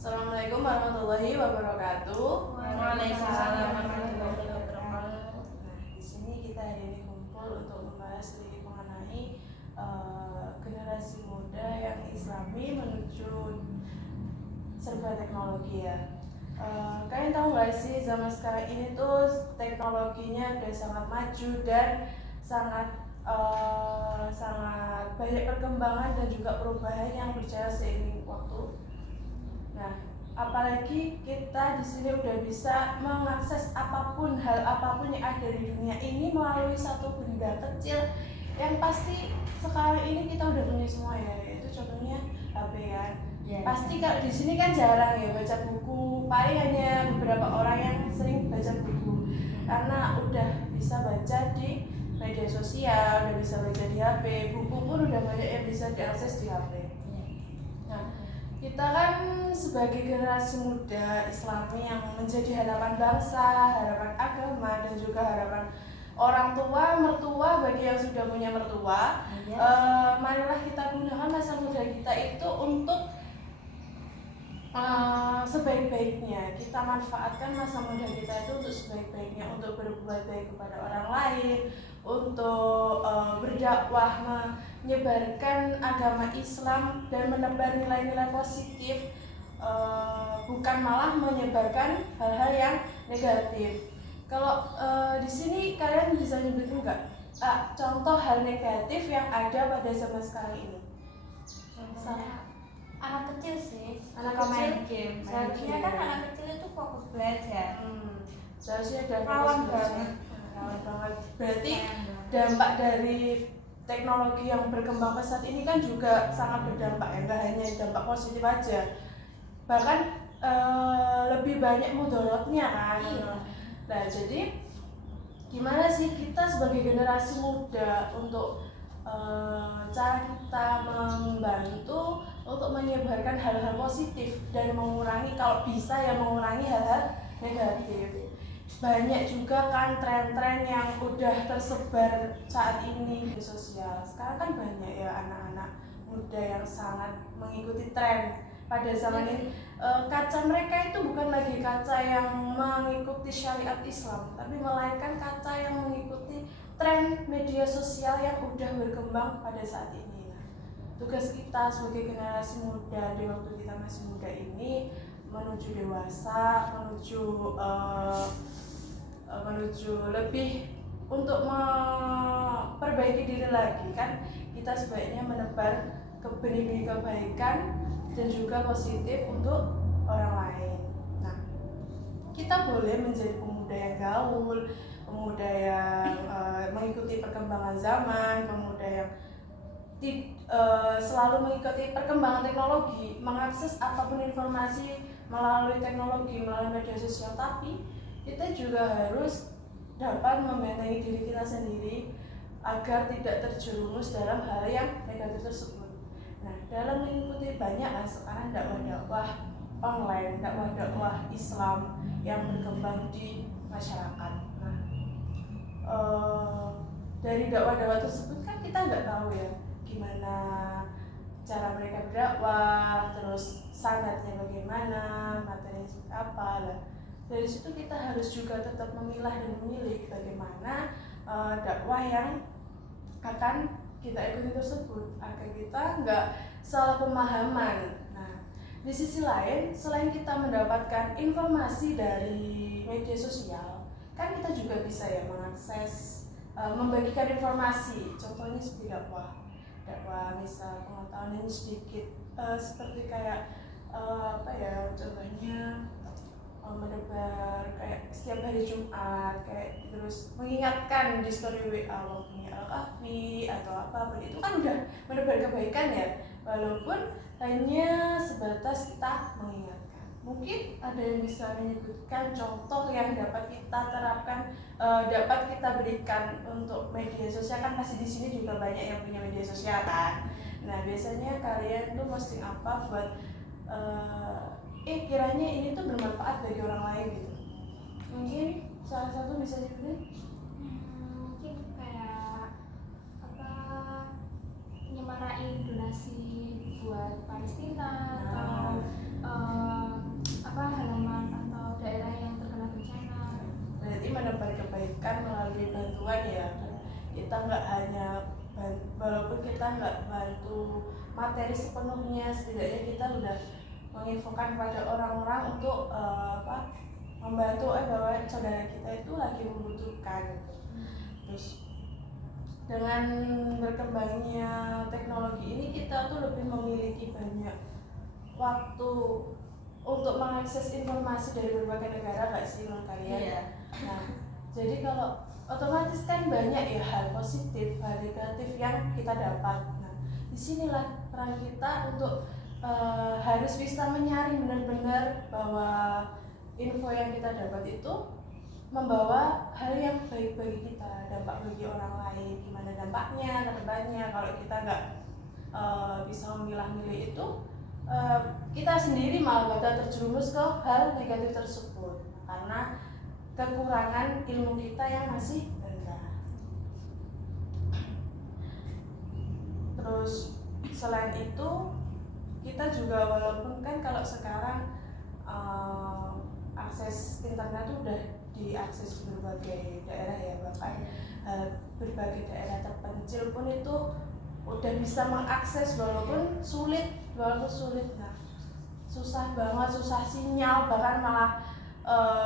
Assalamualaikum warahmatullahi wabarakatuh. Waalaikumsalam warahmatullahi wabarakatuh. Nah, di sini kita hari ini kumpul untuk membahas sedikit mengenai generasi muda yang Islami menuju serba teknologi ya. Kalian tahu nggak sih zaman sekarang ini tuh teknologinya udah sangat maju dan sangat sangat banyak perkembangan dan juga perubahan yang berjalan seiring waktu. Nah, apalagi kita di sini udah bisa mengakses apapun, hal apapun yang ada di dunia ini melalui satu benda kecil yang pasti sekarang ini kita udah punya semua ya, yaitu contohnya HP ya. Pasti kalau di sini kan jarang ya baca buku, paling hanya beberapa orang yang sering baca buku karena udah bisa baca di media sosial, udah bisa baca di HP, buku pun udah banyak yang bisa diakses di HP. Nah, kita kan sebagai generasi muda Islami yang menjadi harapan bangsa, harapan agama, dan juga harapan orang tua, mertua bagi yang sudah punya mertua. Marilah kita gunakan masa muda kita itu untuk sebaik-baiknya. Kita manfaatkan masa muda kita itu untuk sebaik-baiknya, untuk berbuat baik kepada orang lain, untuk berdakwah, menyebarkan agama Islam dan menebar nilai-nilai positif, bukan malah menyebarkan hal-hal yang negatif. Kalau di sini kalian bisa nyebutin nggak contoh hal negatif yang ada pada zaman sekarang ini? Contohnya anak kecil sih, Anak suka kecil main game. Seharusnya game. kan anak kecil itu fokus belajar. Seharusnya ada Rawan fokus belajar. banget. Rawan banget. Berarti Sayang banget. dampak dari teknologi yang berkembang pesat ini kan juga sangat berdampak ya, nggak hanya dampak positif aja, bahkan lebih banyak mudaratnya kan. Iya. Nah, jadi gimana sih kita sebagai generasi muda untuk cara kita membantu untuk menyebarkan hal-hal positif dan mengurangi, kalau bisa ya mengurangi hal-hal negatif. Banyak juga kan tren-tren yang udah tersebar saat ini di sosial. Sekarang kan banyak ya anak-anak muda yang sangat mengikuti tren pada zaman ini. Kaca mereka itu bukan lagi kaca yang mengikuti syariat Islam, tapi melainkan kaca yang mengikuti tren media sosial yang udah berkembang pada saat ini. Nah, tugas kita sebagai generasi muda di waktu kita masih muda ini menuju dewasa, menuju lebih untuk memperbaiki diri lagi kan, kita sebaiknya menebar benih-benih kebaikan dan juga positif untuk orang lain. Nah, kita boleh menjadi pemuda yang gaul, pemuda yang mengikuti perkembangan zaman, pemuda yang selalu mengikuti perkembangan teknologi, mengakses apapun informasi melalui teknologi, melalui media sosial, tapi kita juga harus dapat membentengi diri kita sendiri agar tidak terjerumus dalam hal yang negatif tersebut. Nah, dalam mengikuti banyak sekarang dakwah-dakwah online, dakwah-dakwah Islam yang berkembang di masyarakat. Nah, dari dakwah-dakwah tersebut kan kita nggak tahu ya gimana cara mereka berdakwah, terus sanadnya bagaimana, materinya seperti apa lah. Dari situ kita harus juga tetap memilah dan memilih bagaimana dakwah yang akan kita ikuti tersebut agar kita nggak salah pemahaman. Nah, di sisi lain, selain kita mendapatkan informasi dari media sosial, kan kita juga bisa ya mengakses, membagikan informasi. Contohnya seperti dakwah misal pengetahuan ini sedikit, seperti kayak apa ya, contohnya menebar kayak setiap hari Jumat, kayak terus mengingatkan di story WA waktunya Al-Kahfi atau apa itu kan udah menebar kebaikan ya, walaupun hanya sebatas kita mengingatkan. Mungkin ada yang bisa menyebutkan contoh yang dapat kita terapkan, dapat kita berikan untuk media sosial, kan pasti di sini juga banyak yang punya media sosial kan. Nah, biasanya kalian tuh posting apa buat kiranya ini tuh bermanfaat bagi orang lain gitu. Mungkin salah satu bisa dibilang Mungkin kayak apa, nyemarain donasi buat Palestina atau kita nggak hanya walaupun kita nggak bantu materi sepenuhnya, setidaknya kita udah menginfokan kepada orang-orang untuk membantu bahwa saudara kita itu lagi membutuhkan gitu. Terus dengan berkembangnya teknologi ini kita tuh lebih memiliki banyak waktu untuk mengakses informasi dari berbagai negara, nggak sih menurut kalian? Iya. Nah, jadi kalau otomatis kan banyak ya hal positif, hal negatif yang kita dapat. Nah, disinilah peran kita untuk harus bisa menyaring benar-benar bahwa info yang kita dapat itu membawa hal yang baik bagi kita, dampak bagi orang lain, gimana dampaknya ke depannya. Kalau kita nggak bisa memilah-milih itu, kita sendiri malah bakal terjerumus ke hal negatif tersebut karena kekurangan ilmu kita yang masih rendah. Terus selain itu kita juga walaupun kan kalau sekarang akses internet itu udah diakses di berbagai daerah ya, bahkan berbagai daerah terpencil pun itu udah bisa mengakses walaupun sulit. Nah, susah banget, susah sinyal, bahkan malah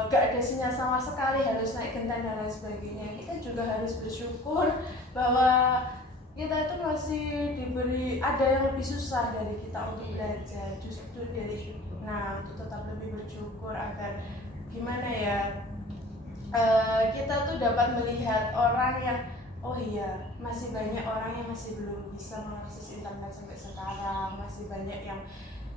gak ada sinyal sama sekali, harus naik genteng dan lain sebagainya. Kita juga harus bersyukur bahwa kita itu masih diberi ada yang lebih susah dari kita untuk belajar, justru dari untuk tetap lebih bersyukur agar gimana ya, kita tuh dapat melihat orang yang oh iya, masih banyak orang yang masih belum bisa mengakses internet sampai sekarang, masih banyak yang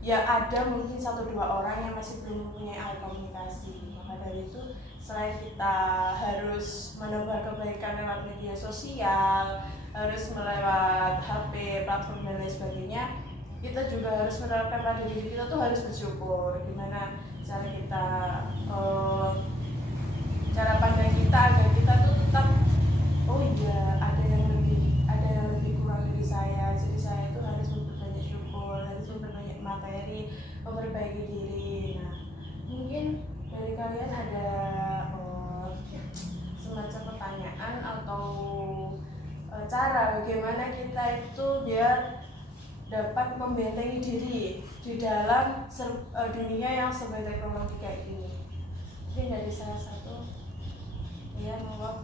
ya ada mungkin 1-2 orang yang masih belum mempunyai alat komunikasi. Maka dari itu selain kita harus menebar kebaikan lewat media sosial, harus melewat HP, platform dan lain sebagainya, kita juga harus menerapkan pada diri kita tuh harus bersyukur. Gimana cara kita cara pandang kita agar kita tuh tetap oh iya ada yang lebih kurang dari saya, jadi saya itu harus memperbanyak syukur, harus memperbanyak materi, memperbaiki diri. Nah, mungkin dari kalian ada semacam pertanyaan atau cara bagaimana kita itu biar dapat membentengi diri di dalam dunia yang serba teknologi kayak gini. Mungkin dari salah satu ya, monggo.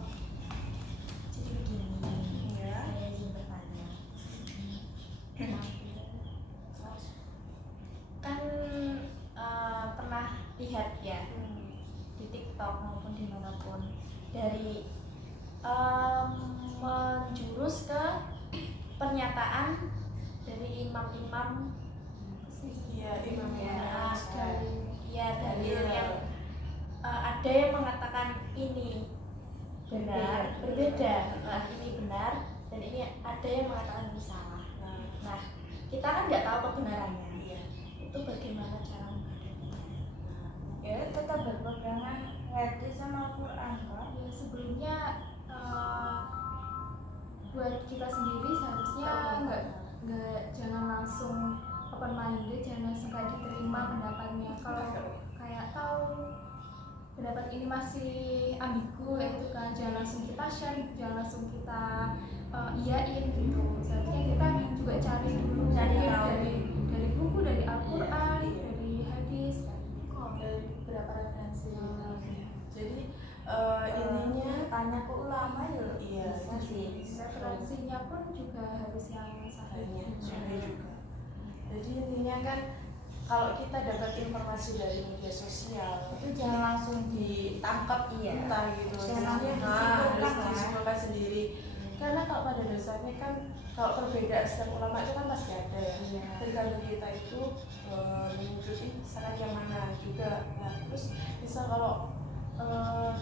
Jadi begini, Ya. saya ingin bertanya. Kan pernah lihat ya di TikTok maupun dimanapun dari menjurus ke pernyataan dari imam-imam Iya, imam dari yang ada yang mengatakan ini berbeda. Ini benar dan ini ada yang mengatakan ini salah. Nah, kita kan nggak tahu kebenarannya. Iya. Itu bagaimana cara menghadapinya? Ya tetap berpegangan hadis sama Al-Quran kan. Ya sebelumnya buat kita sendiri seharusnya nggak jangan langsung open minded, jangan langsung kayak diterima pendapatnya. Kalau kayak tahu pendapat ini masih ambigu itu kan, jangan langsung kita share, jangan langsung kita iyain gitu. Seharusnya kita juga cari dulu dari buku, dari Al-Quran, dari hadis, Dari beberapa referensi. Jadi ininya Tanya ke ulama ya iya bisa sih. referensinya pun juga harus yang hanya sahih. juga. Jadi intinya kan kalau kita dapat informasi dari media sosial Itu jangan langsung ditangkap Iya. entah gitu, Jangan harus disimpulkan, disimpulkan sendiri. Karena kalau pada dasarnya kan kalau perbedaan setiap ulama itu kan pasti ada ya. Iya. Tergantung kita itu mengikuti saran yang mana juga. Nah terus bisa kalau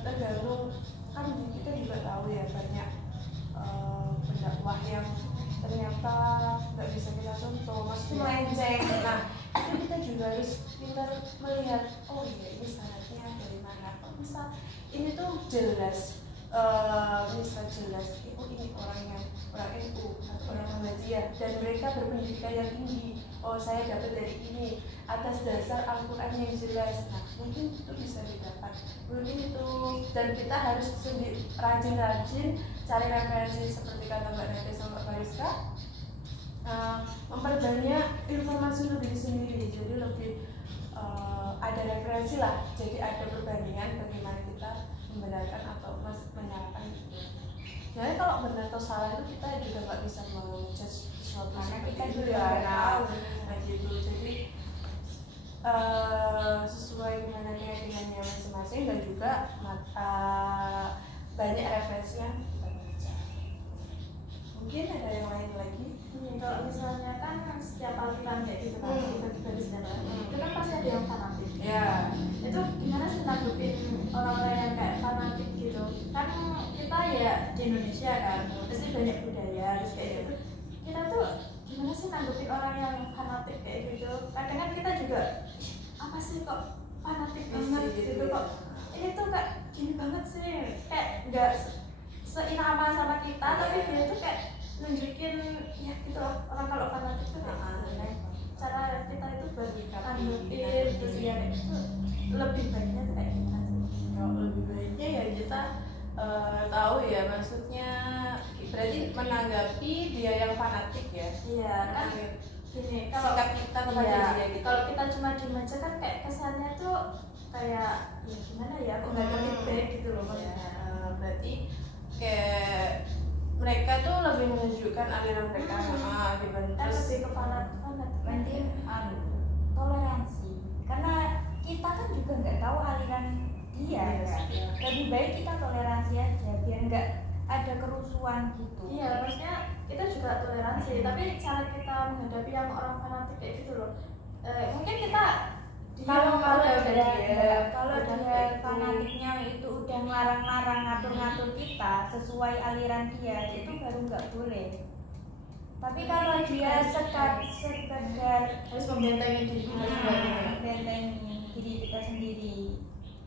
tergantung kan kita juga tahu ya banyak pendakwah yang ternyata nggak bisa kita contoh, maksudnya melenceng. Nah itu kita juga harus pintar melihat oh iya ini syaratnya dari mana. Kalau misal ini tuh jelas bisa jelas oh ini orang NU atau orang Muhammadiyah dan mereka berpendidikan yang tinggi, oh saya dapat dari ini atas dasar Al-Quran yang jelas. Nah mungkin itu bisa didapat, mungkin itu, dan kita harus rajin-rajin cari referensi seperti kata Mbak Nadia sama Mbak Bariska, memperbanyak informasi untuk diri sendiri, jadi lebih ada referensi lah, jadi ada perbandingan bagaimana kita membenarkan atau menyalahkan gitu. Jadi kalau benar atau salah itu kita juga nggak bisa menjudge sesuatu Karena kita itu juga ya, nggak tahu. nah gitu. Jadi sesuai dengan keyakinannya masing-masing dan juga banyak referensi yang kita baca. Mungkin ada yang lain lagi. Kalau misalnya kan setiap aliran kayak gitu kan, tiba-tiba di sana, itu kan pasti ada yang fanatik. Ya. Itu gimana sih nanggepin orang-orang yang kayak fanatik gitu? Kan kita ya di Indonesia kan, pasti banyak budaya, terus kayak gitu. Kita tuh gimana sih nanggepin orang yang fanatik kayak gitu? Kadang kan kita juga apa sih kok fanatik banget gitu kok? Ini tuh kayak gini banget sih, kayak nggak seirama sama kita, tapi dia tuh kayak nunjukin ya gitu loh, orang kalau fanatik tuh kayak gimana cara kita itu buat nanggepin terus ya kayak gitu, lebih baiknya tuh kayak gimana sih? Kalau lebih baiknya ya kita tahu ya, maksudnya berarti menanggapi dia yang fanatik ya. Iya kan gini, kalau sikap kita kepada dia gitu. Kalau kita cuma diem aja kan kayak kesannya tuh kayak ya gimana ya, kok nggak ada feedback gitu loh maksudnya. Berarti kayak mereka tuh lebih menunjukkan aliran mereka dibanding Kan lebih ke fanatik Berarti toleransi, karena kita kan juga nggak tahu aliran dia kan. Lebih baik kita toleransi aja biar nggak ada kerusuhan gitu. Iya, maksudnya kita juga toleransi, tapi cara kita menghadapi yang orang fanatik kayak gitu loh. Mungkin kita Kalau dia dia fanatiknya itu udah ngelarang-larang ngatur-ngatur kita sesuai aliran dia, itu baru nggak boleh. Tapi kalau dia sekedar harus membentengi diri kita sendiri. bentengi diri kita sendiri,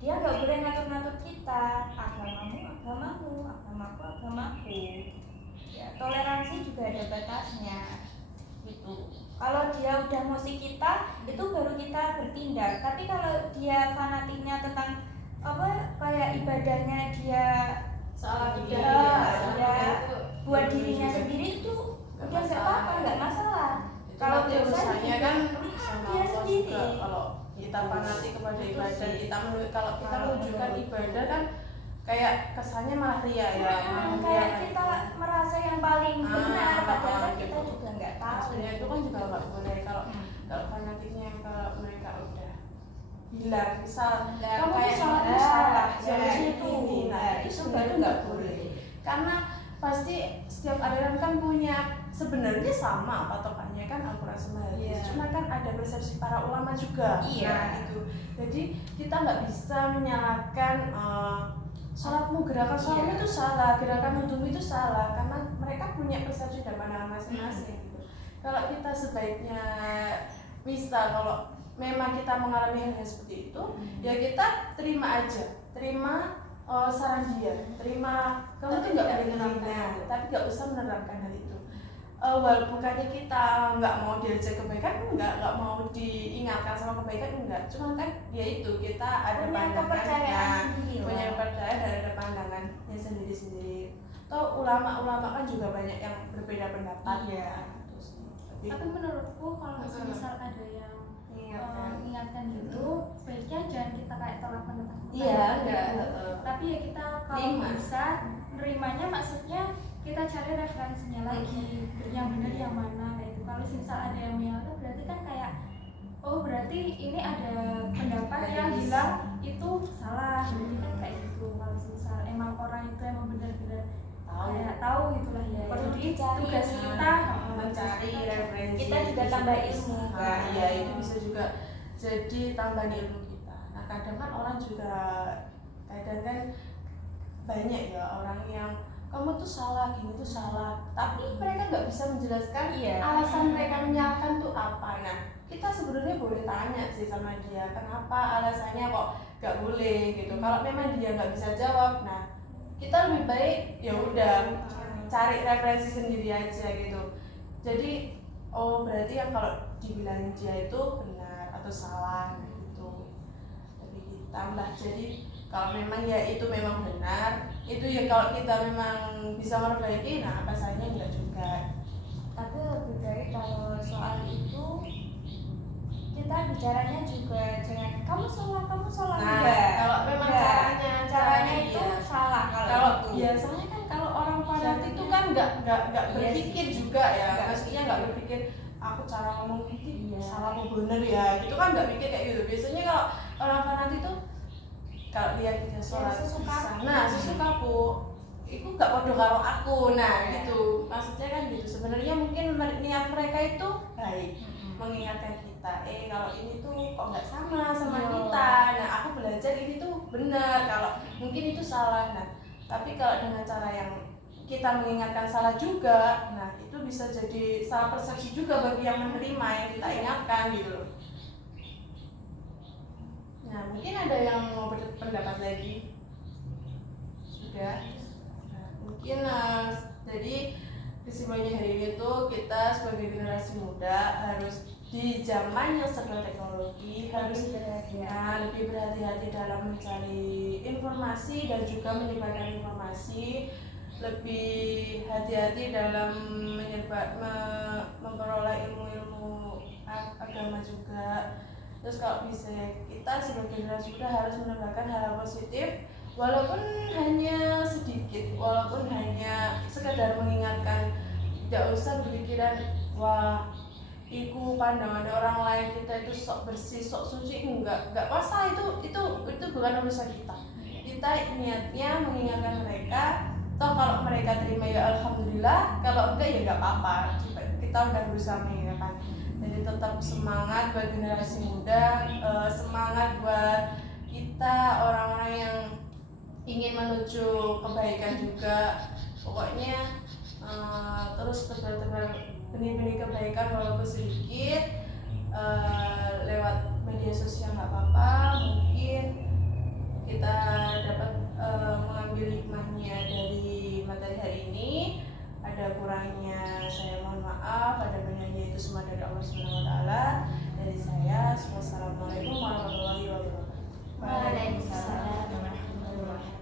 dia nggak boleh ngatur-ngatur kita. Agamaku, agamaku. Ya, toleransi juga ada batasnya gitu. Kalau dia udah musik kita, itu baru kita bertindak. Tapi kalau dia fanatiknya tentang apa kayak ibadahnya dia Seolah tidak ya, buat dirinya sendiri itu udah nggak apa-apa, nggak masalah. Kalau urusannya kan sama dia Allah sendiri. juga. Kalau kita fanatik kepada ibadah, kalau kita menunjukkan ibadah kan kayak kesannya malah ria ya. Kayak kita merasa yang paling benar, padahal kan kita gitu. juga nggak tahu. Sebenarnya itu kan juga nggak boleh kalau fanatiknya yang kalau mereka udah bilang misal kamu tuh salah, seharusnya itu ini, nah itu sebenarnya nggak boleh, karena pasti setiap aliran kan punya sebenarnya sama patokannya kan Al-Quran sama hadis, cuma kan ada persepsi para ulama juga. Nah itu, jadi kita nggak bisa menyalahkan sholatmu, gerakan sholatmu itu salah, gerakan wudhumu itu salah, karena mereka punya persepsi dan pandangan masing-masing gitu. Kalau kita sebaiknya misal kalau memang kita mengalami hal yang seperti itu, ya kita terima aja, terima saran dia, terima kamu tuh nggak boleh menerapkan, tapi nggak usah menerapkan hal itu. Bukannya kita nggak mau diajak kebaikan, nggak mau diingatkan sama kebaikan, enggak, cuma kan dia itu kita ada pandangannya, punya kepercayaan dan ada pandangannya sendiri-sendiri. Atau ulama-ulama kan juga banyak yang berbeda pendapat ya. Tapi menurutku kalau misal ada yang mengingatkan gitu, sebaiknya jangan kita kayak tolak mentah. Tapi ya kita kalau bisa nerimanya, maksudnya kita cari referensinya lagi, yang benar yang mana kayak gitu. Kalau misal ada yang menyalahkan, berarti kan kayak oh berarti ini ada pendapat yang bilang itu salah, berarti kan kayak gitu. Kalau misal emang orang itu emang benar-benar kayak tahu gitulah ya, Perlu jadi dicari, tugas kita mencari referensi, kita juga tambah ilmu kan. Ya itu bisa juga jadi tambahan ilmu kita. Nah kadang kan orang juga kadang kan banyak ya orang yang kamu tuh salah, gini tuh salah, tapi mereka nggak bisa menjelaskan alasan mereka menyalahkan tuh apa. Nah kita sebenarnya boleh tanya sih sama dia, kenapa alasannya kok nggak boleh gitu. Kalau memang dia nggak bisa jawab, nah kita lebih baik ya udah cari referensi sendiri aja gitu. Jadi oh berarti yang kalau dibilang dia itu benar atau salah gitu, lebih hitam lah. Jadi kalau memang ya itu memang benar, itu ya kalau kita memang bisa memperbaiki, nah apa salahnya enggak juga. Tapi lebih baik kalau soal itu kita bicaranya juga jangan kamu salah Nah, enggak. kalau memang Enggak. caranya itu iya. salah Kalau itu. biasanya kan kalau orang fanatik itu kan nggak Iya berpikir sih. juga ya, Nggak maksudnya nggak berpikir aku cara ngomong ini Iya. salah apa bener ya, gitu kan nggak mikir kayak gitu. Biasanya kalau orang fanatik itu kalau dia tidak sholat sesukaku. nah sesukaku itu nggak podo karo aku, nah Iya. gitu maksudnya kan gitu. Sebenarnya mungkin niat mereka itu baik, mengingatkan kita kalau ini tuh kok nggak sama Iya. kita, nah aku belajar ini tuh benar, kalau mungkin itu salah. Nah tapi kalau dengan cara yang kita mengingatkan salah juga, nah itu bisa jadi salah persepsi juga bagi yang menerima yang kita ingatkan gitu loh. Nah mungkin ada yang mau berpendapat lagi? Sudah. Nah, mungkin jadi kesimpulannya hari ini tuh kita sebagai generasi muda harus di zaman yang serba teknologi harus lebih berhati-hati dalam mencari informasi dan juga menyebarkan informasi, lebih hati-hati dalam memperoleh ilmu-ilmu agama juga. Terus kalau bisa kita sebagai generasi muda harus menambahkan hal-hal positif, walaupun hanya sedikit, walaupun hanya sekedar mengingatkan, tidak usah berpikiran wah iku pandangan orang lain kita itu sok bersih, sok suci, enggak masalah, itu bukan urusan kita. Kita niatnya mengingatkan mereka, toh kalau mereka terima ya alhamdulillah, kalau enggak ya enggak apa-apa. Kita udah berusaha mengingatkan. Jadi tetap semangat buat generasi muda, semangat buat kita orang-orang yang ingin menuju kebaikan juga. Pokoknya terus tebar-tebar benih-benih kebaikan walaupun sedikit, lewat media sosial nggak apa-apa. Mungkin kita dapat mengambil hikmahnya dari materi hari ini. Ada kurangnya saya mohon maaf, ada benarnya itu semua dari Allah SWT. Dari saya, wassalamualaikum warahmatullahi wabarakatuh. Waalaikumsalam warahmatullahi wabarakatuh.